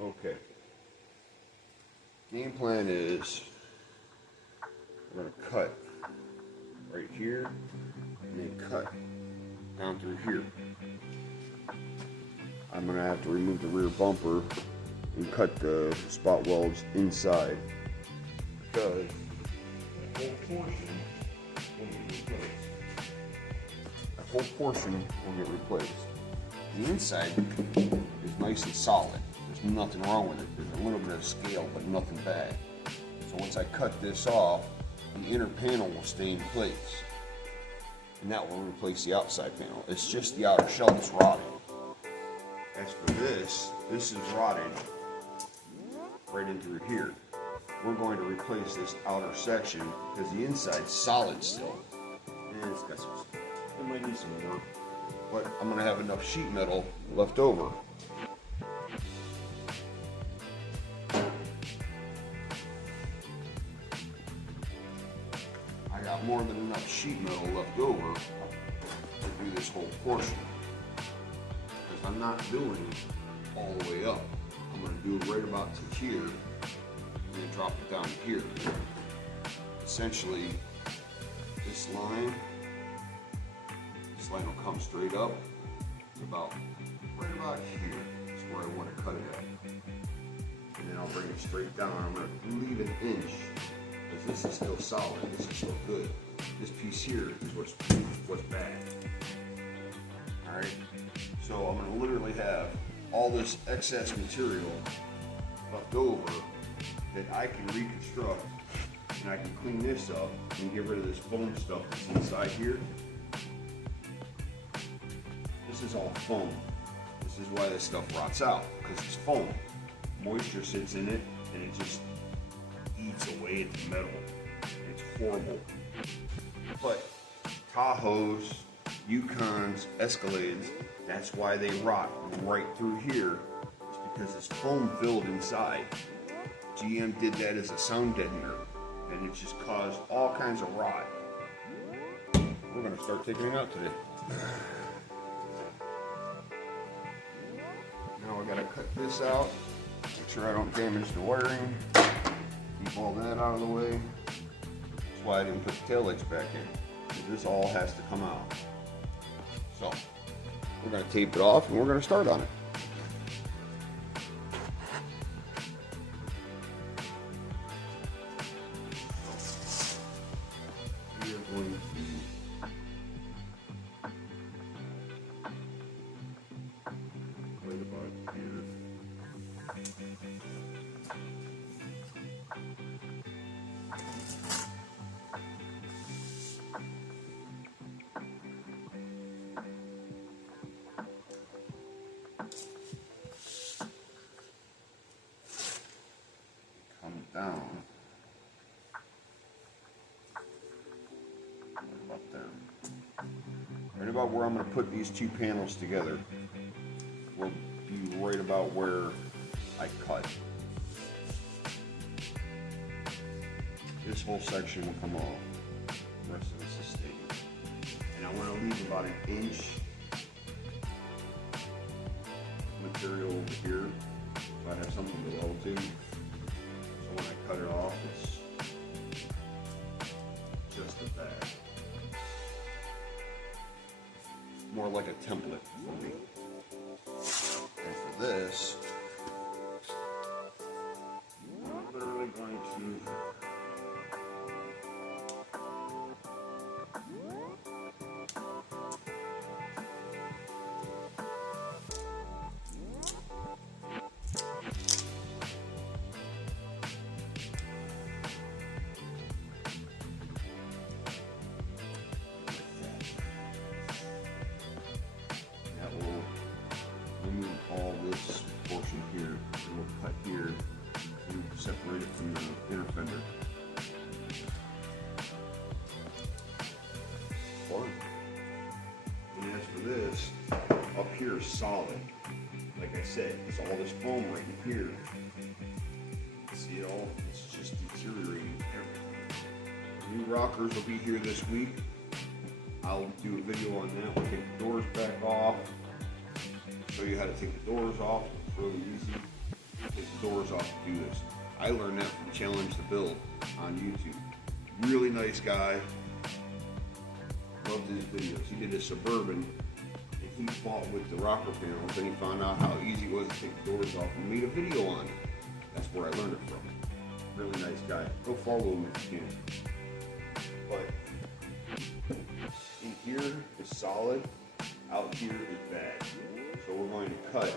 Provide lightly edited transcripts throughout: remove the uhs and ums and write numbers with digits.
Okay. Game plan is we're going to cut right here and then cut down through here. I'm going to have to remove the rear bumper and cut the spot welds inside because the whole portion will get replaced. The whole portion will get replaced. The inside is nice and solid. There's nothing wrong with it. There's a little bit of scale, but nothing bad. So once I cut this off, the inner panel will stay in place. And that will replace the outside panel. It's just the outer shell that's rotted. As for this is rotted right in through here. We're going to replace this outer section because the inside's solid still. And it's got some, it might need some work, but I'm going to have enough sheet metal left over. I got more than enough sheet metal left over to do this whole portion. Because I'm not doing it all the way up. I'm going to do it right about to here and then drop it down to here. Essentially, this line will come straight up about right about here is where I want to cut it at. And then I'll bring it straight down. I'm going to leave an inch because this is still solid. This is still good. This piece here is what's bad. Alright? So I'm going to literally have all this excess material left over that I can reconstruct, and I can clean this up and get rid of this foam stuff that's inside here. This is all foam. This is why this stuff rots out, because it's foam. Moisture sits in it and it just eats away at the metal. It's horrible. But Tahoes, Yukons, Escalades, that's why they rot right through here. It's because it's foam filled inside. GM did that as a sound deadener, and it just caused all kinds of rot. We're going to start taking it out today. Now I got to cut this out, make sure I don't damage the wiring, keep all that out of the way. That's why I didn't put the tail lights back in. This all has to come out. So we're going to tape it off and we're going to start on it. We are going to right about here. Down right about there. Right about where I'm going to put these two panels together will be right about where I cut. This whole section will come off. The rest of this is staying. And I want to leave about an inch material over here so I have something to weld to. When I cut it off, it's just a bag. More like a template for me. And for this, I'm literally going to all this portion here, and we'll cut here and separate it from the inner fender. And as for this, up here is solid. like I said, it's all this foam right here. See it all? It's just deteriorating everything. New rockers will be here this week. I'll do a video on that. We'll take the doors back off. Show you how to take the doors off. It's really easy. Take the doors off to do this. I learned that from Challenge the Build on YouTube. Really nice guy. Loved his videos. He did a Suburban and he fought with the rocker panels and he found out how easy it was to take the doors off and made a video on it. That's where I learned it from. Really nice guy. Go follow him if you can. But in here is solid, out here is bad. So we're going to cut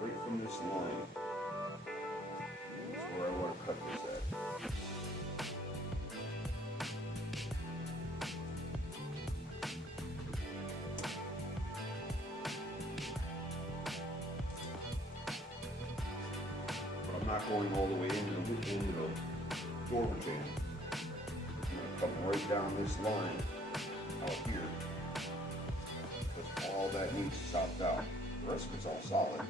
right from this line. That's where I want to cut this at. But I'm not going all the way into the door jam. I'm going to come right down this line out here. Because all that needs stopped out. The rest of it's all solid.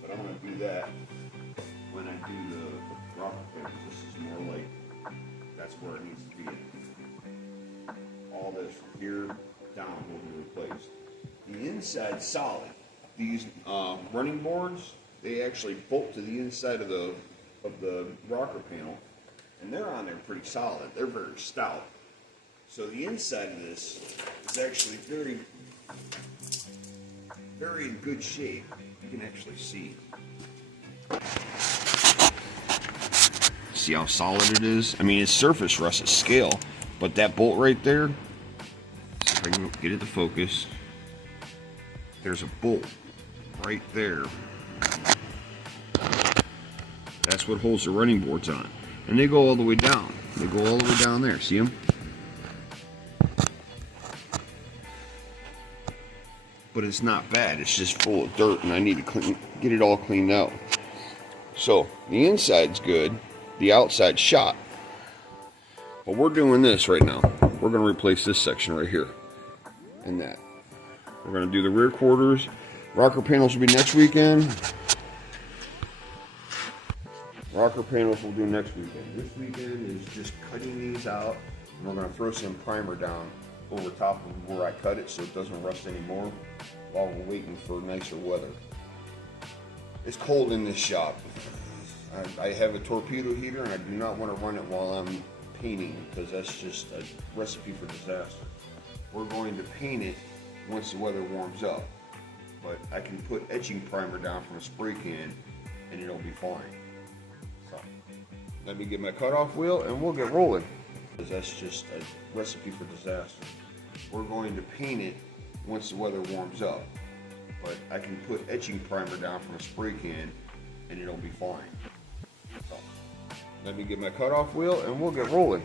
But I'm going to do that when I do the rocker panels. This is more like, that's where it needs to be. All this from here down will be replaced. The inside's solid. These running boards, they actually bolt to the inside of the rocker panel, and they're on there pretty solid. They're very stout. So the inside of this is actually very, very in good shape. You can actually see. See how solid it is? I mean, it's surface rust at scale, but that bolt right there, see if I can get it to focus. There's a bolt right there. That's what holds the running boards on. And they go all the way down. They go all the way down there. See them? But it's not bad. It's just full of dirt, and I need to get it all cleaned out. So the inside's good. The outside's shot. But we're doing this right now. We're going to replace this section right here and that. We're going to do the rear quarters. Rocker panels will be next weekend. Rocker panels we'll do next weekend. This weekend is just cutting these out, and we're going to throw some primer down over top of where I cut it so it doesn't rust anymore while we're waiting for nicer weather. It's cold in this shop. I have a torpedo heater and I do not want to run it while I'm painting because that's just a recipe for disaster. We're going to paint it once the weather warms up, but I can put etching primer down from a spray can and it'll be fine. So let me get my cutoff wheel and we'll get rolling. That's just a recipe for disaster. We're going to paint it once the weather warms up, but I can put etching primer down from a spray can and it'll be fine. So let me get my cutoff wheel and we'll get rolling.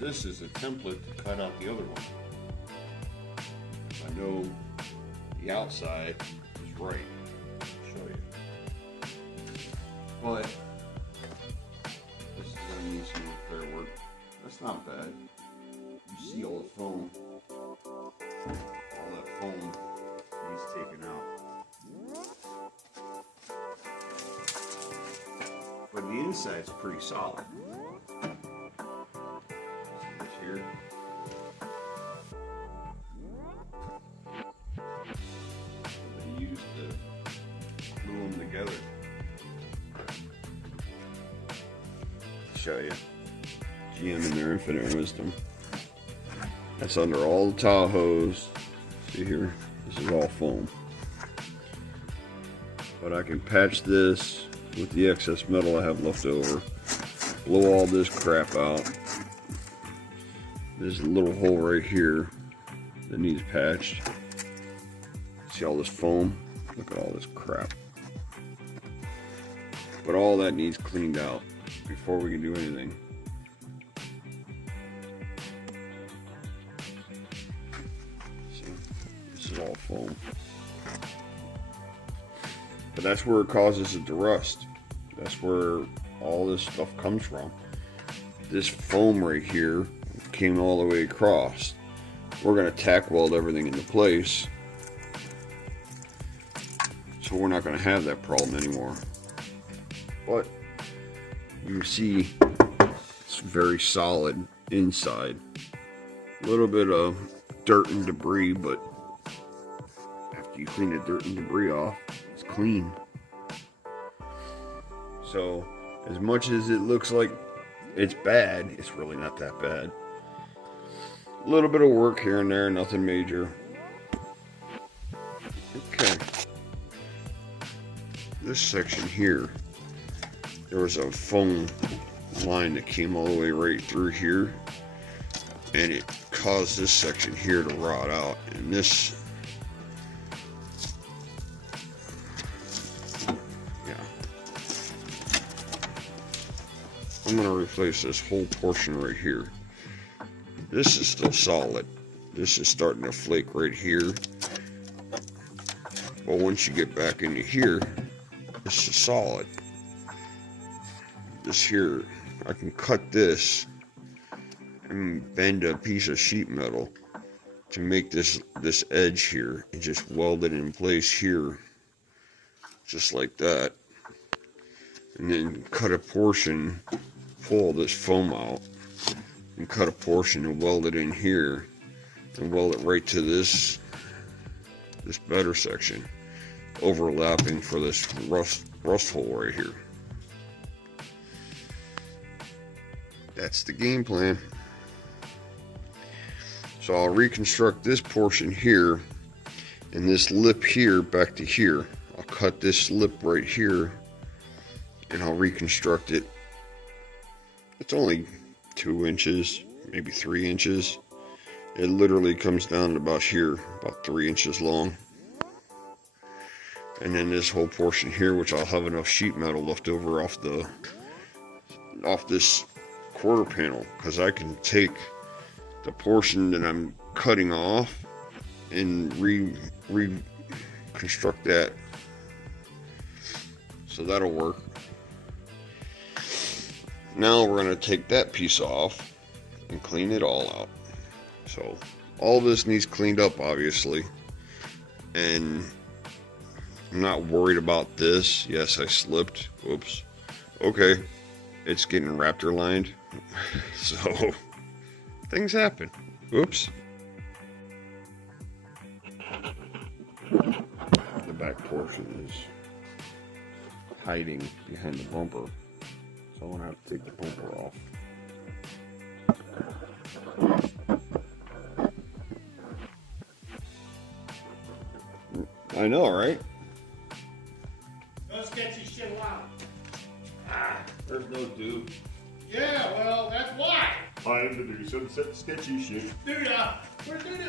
this is a template to cut out the other one. I know the outside is right. I'll show you. But this is gonna need some repair work. That's not bad. You see all the foam. All that foam needs taken out. But the inside's pretty solid. This here. They used to glue them together. Show you. GM in their infinite wisdom. That's under all the Tahoes. See here? This is all foam. But I can patch this with the excess metal I have left over. Blow all this crap out. There's a little hole right here that needs patched. See all this foam? Look at all this crap. But all that needs cleaned out before we can do anything. See, this is all foam. But that's where it causes it to rust. That's where all this stuff comes from. This foam right here came all the way across. We're going to tack weld everything into place. So we're not going to have that problem anymore. But you can see it's very solid inside. A little bit of dirt and debris, but after you clean the dirt and debris off, it's clean. So as much as it looks like it's bad, it's really not that bad. A little bit of work here and there, nothing major. Okay. This section here, there was a foam line that came all the way right through here, and it caused this section here to rot out. And this, yeah, I'm going to replace this whole portion right here. This is still solid. This is starting to flake right here. But once you get back into here, this is solid. This here, I can cut this and bend a piece of sheet metal to make this edge here and just weld it in place here, just like that. And then cut a portion, pull this foam out, and cut a portion and weld it in here, and weld it right to this better section, overlapping for this rust hole right here. That's the game plan. So I'll reconstruct this portion here and this lip here back to here. I'll cut this lip right here and I'll reconstruct it. It's only 2 inches, maybe 3 inches. It literally comes down to about here, about 3 inches long. And then this whole portion here, which I'll have enough sheet metal left over off this quarter panel, because I can take the portion that I'm cutting off and reconstruct that. So that'll work. Now we're going to take that piece off and clean it all out. So all this needs cleaned up, obviously, and I'm not worried about this. Yes, I slipped. Whoops. Okay, it's getting raptor lined. So things happen. Oops. The back portion is hiding behind the bumper, so I'm gonna have to take the bumper off. I know, right? No sketchy shit allowed. There's no dude. Yeah, well, that's why. Time to do some sketchy shit. Dude, where's Dude?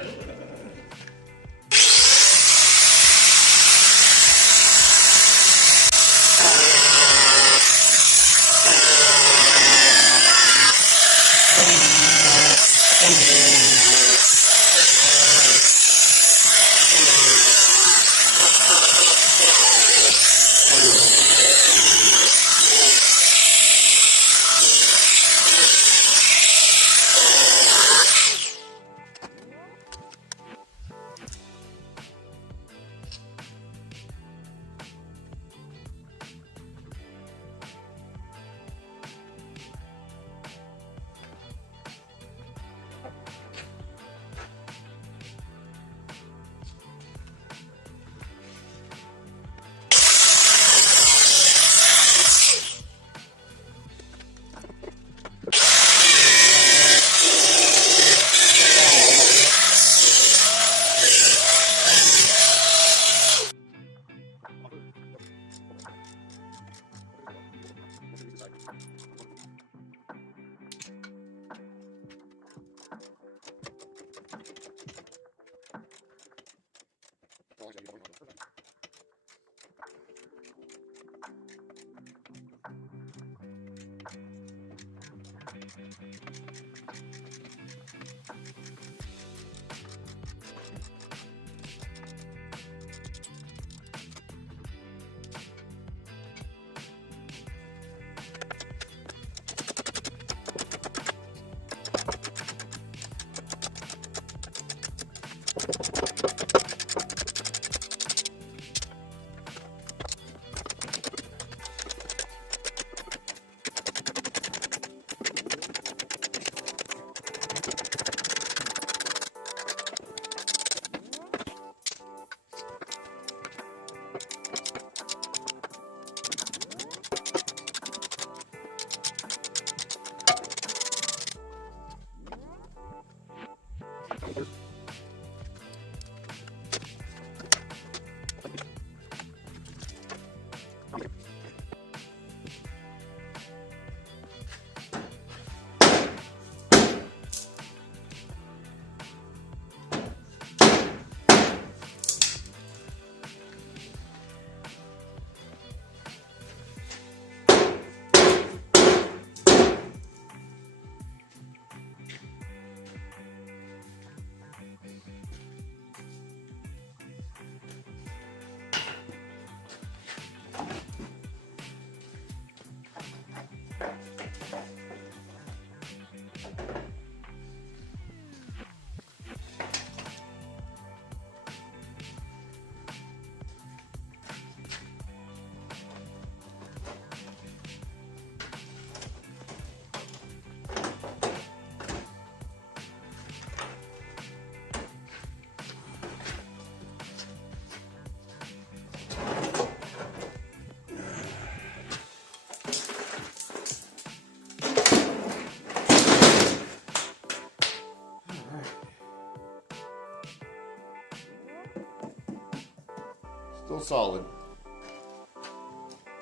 Still solid.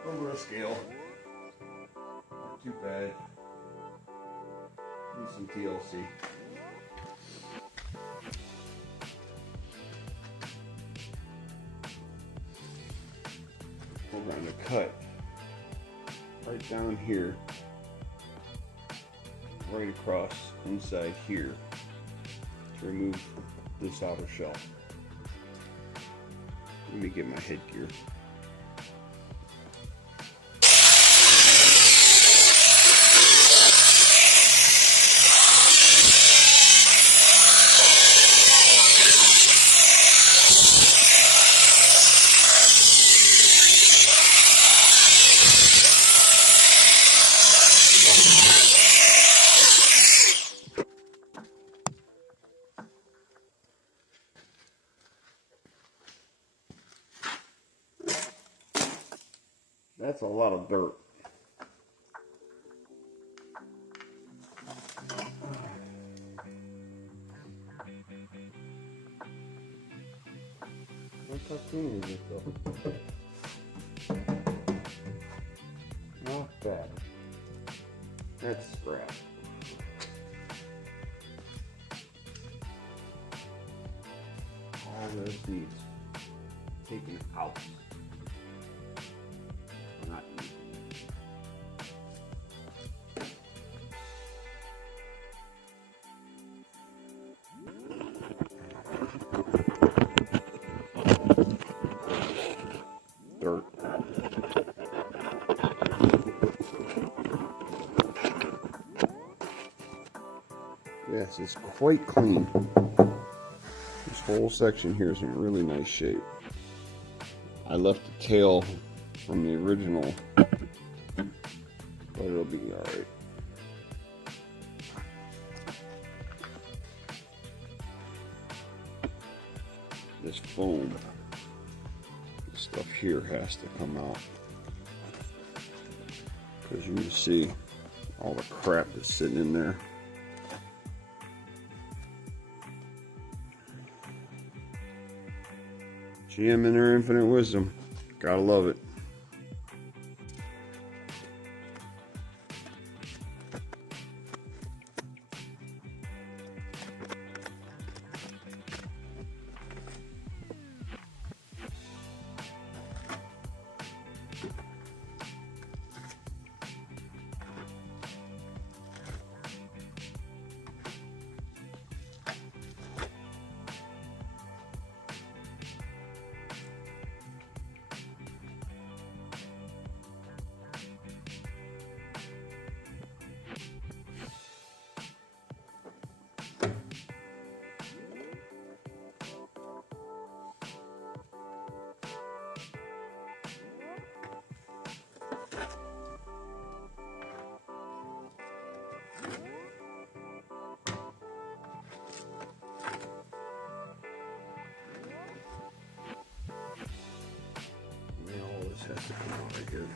Over a scale. Not too bad. Need some TLC. We're going to cut right down here, right across inside here to remove this outer shell. Let me get my headgear. That's a lot of dirt. Look how clean is it though. Not bad. That's scrap. All those needs taken out. Not easy. Dirt. Yes, it's quite clean. This whole section here is in really nice shape. I left the tail from the original, but it'll be alright. This foam, this stuff here has to come out, because you can see all the crap that's sitting in there. GM in their infinite wisdom, gotta love it. here.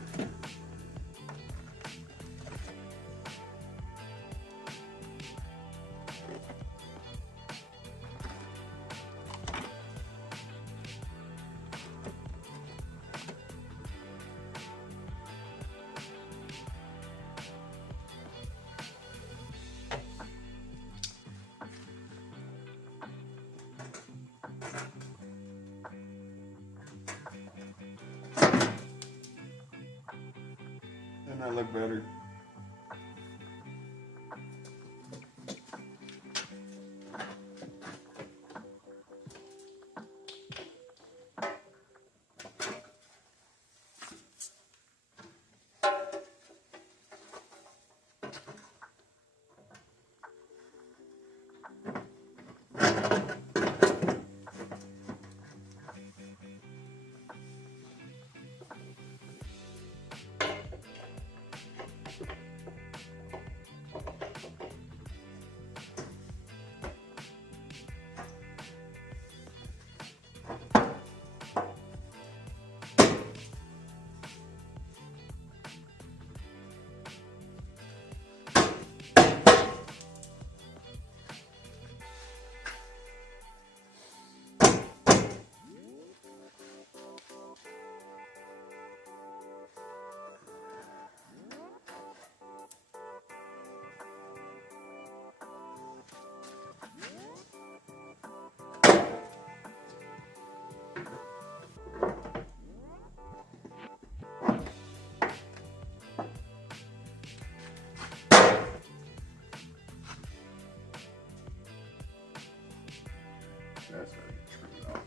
Doesn't that look better? That's gotta get trimmed out.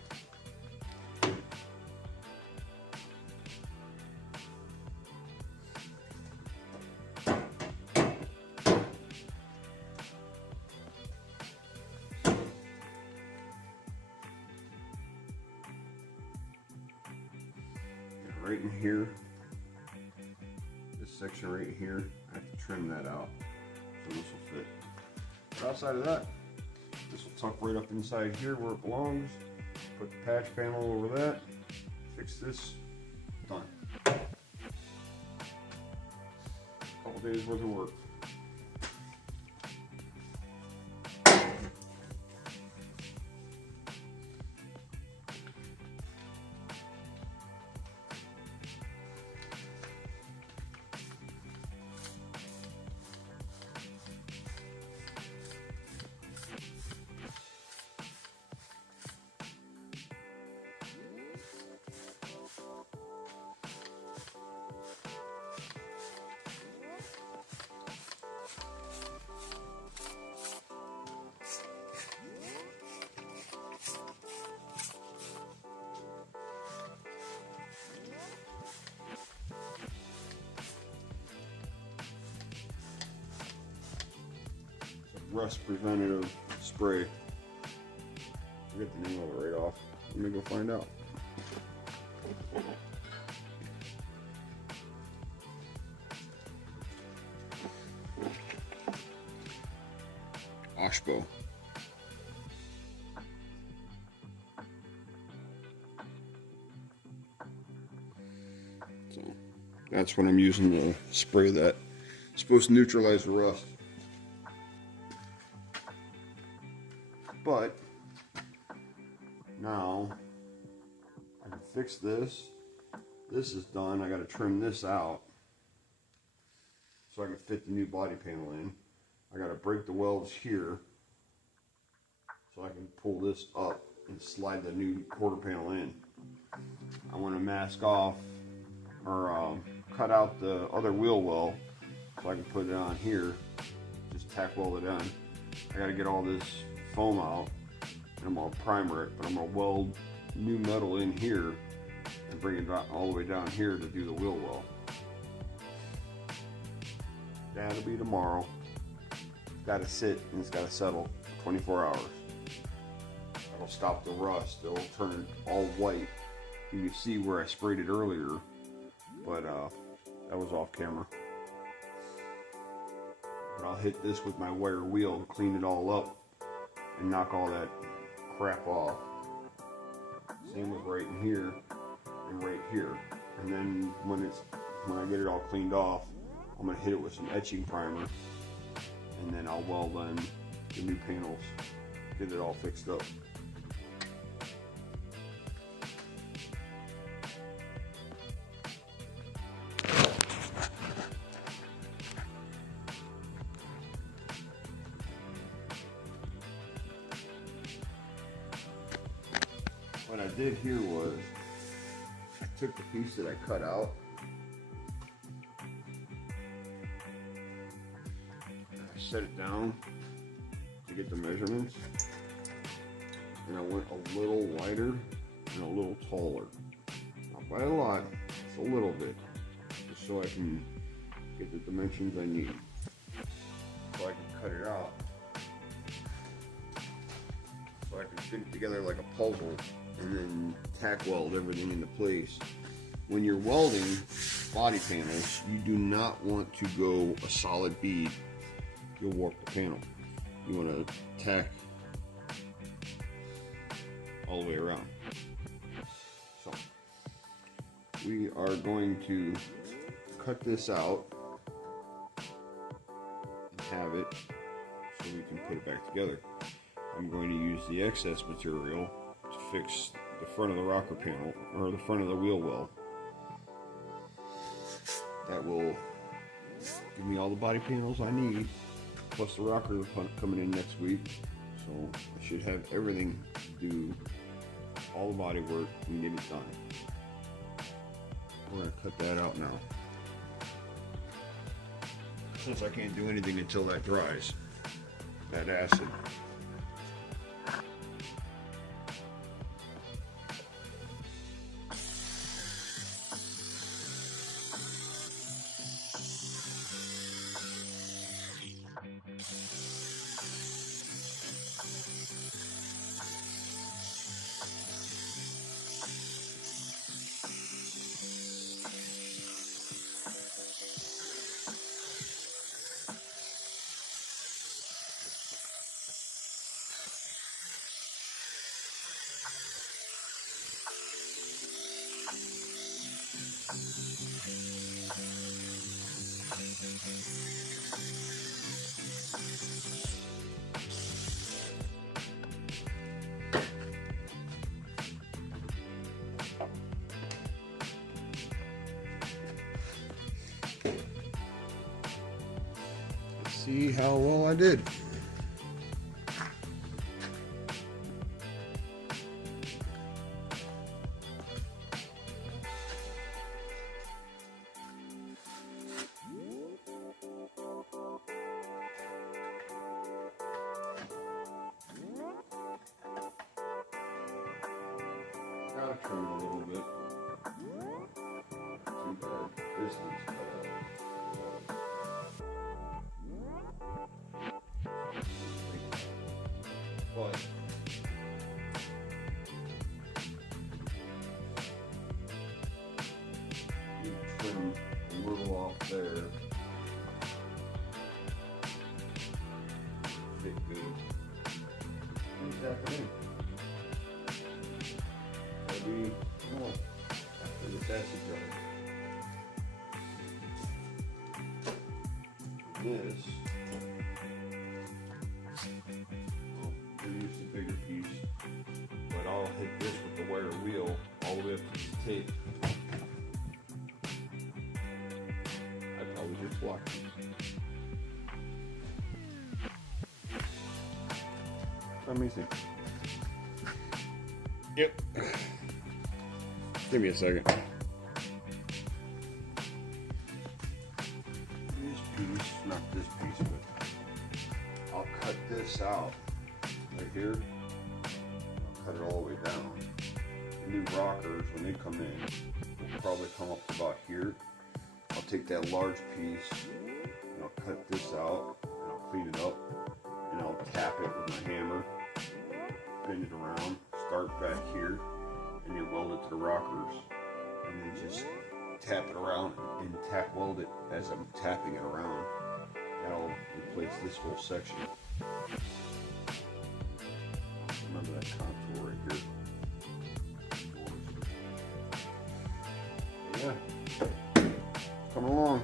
Right in here, this section right here, I have to trim that out so this will fit. But outside of that, this will tuck right up inside here where it belongs. Put the patch panel over that, fix this, done. Couple days worth of work. Rust preventative spray. I get the name of it right off. Let me go find out. Oshbo. So that's what I'm using to spray that. It's supposed to neutralize the rust. But now I can fix this. This is done. I got to trim this out so I can fit the new body panel in. I got to break the welds here so I can pull this up and slide the new quarter panel in. I want to mask off or cut out the other wheel well so I can put it on here. Just tack weld it on. I got to get all this foam out and I'm going to primer it, but I'm going to weld new metal in here and bring it all the way down here to do the wheel well. That'll be tomorrow. It's got to sit and it's got to settle for 24 hours. That'll stop the rust. It'll turn it all white. You can see where I sprayed it earlier, but that was off camera. But I'll hit this with my wire wheel to clean it all up and knock all that crap off. Same with right in here and right here. And then when it's when I get it all cleaned off, I'm going to hit it with some etching primer, and then I'll weld in the new panels, get it all fixed up. What I did here was I took the piece that I cut out, and I set it down to get the measurements, and I went a little wider and a little taller. Not by a lot, just a little bit, just so I can get the dimensions I need, so I can cut it out, so I can fit it together like a puzzle and then tack weld everything into place. When you're welding body panels, you do not want to go a solid bead. You'll warp the panel. You want to tack all the way around. So we are going to cut this out and have it so we can put it back together. I'm going to use the excess material to fix the front of the rocker panel, or the front of the wheel well. That will give me all the body panels I need, plus the rocker coming in next week. So I should have everything to do all the body work and get it done. We're going to cut that out now, since I can't do anything until that dries, that acid. See how well I did. Gotta trim it a little bit. Not too bad. This needs cut out. But you trim a little off there. Fit good. Who's that for me? Maybe after this acid dry. This. Use the bigger piece, but I'll hit this with the wire wheel all the way up to the tape. I probably just blocked it. Let me see. Yep. Give me a second. This piece, not this piece, but I'll cut this out. Right here, I'll cut it all the way down. The new rockers, when they come in, will probably come up to about here. I'll take that large piece and I'll cut this out and I'll clean it up and I'll tap it with my hammer, bend it around, start back here, and then weld it to the rockers, and then just tap it around and tack weld it as I'm tapping it around. That'll replace this whole section. Remember that contour right here. Yeah. along.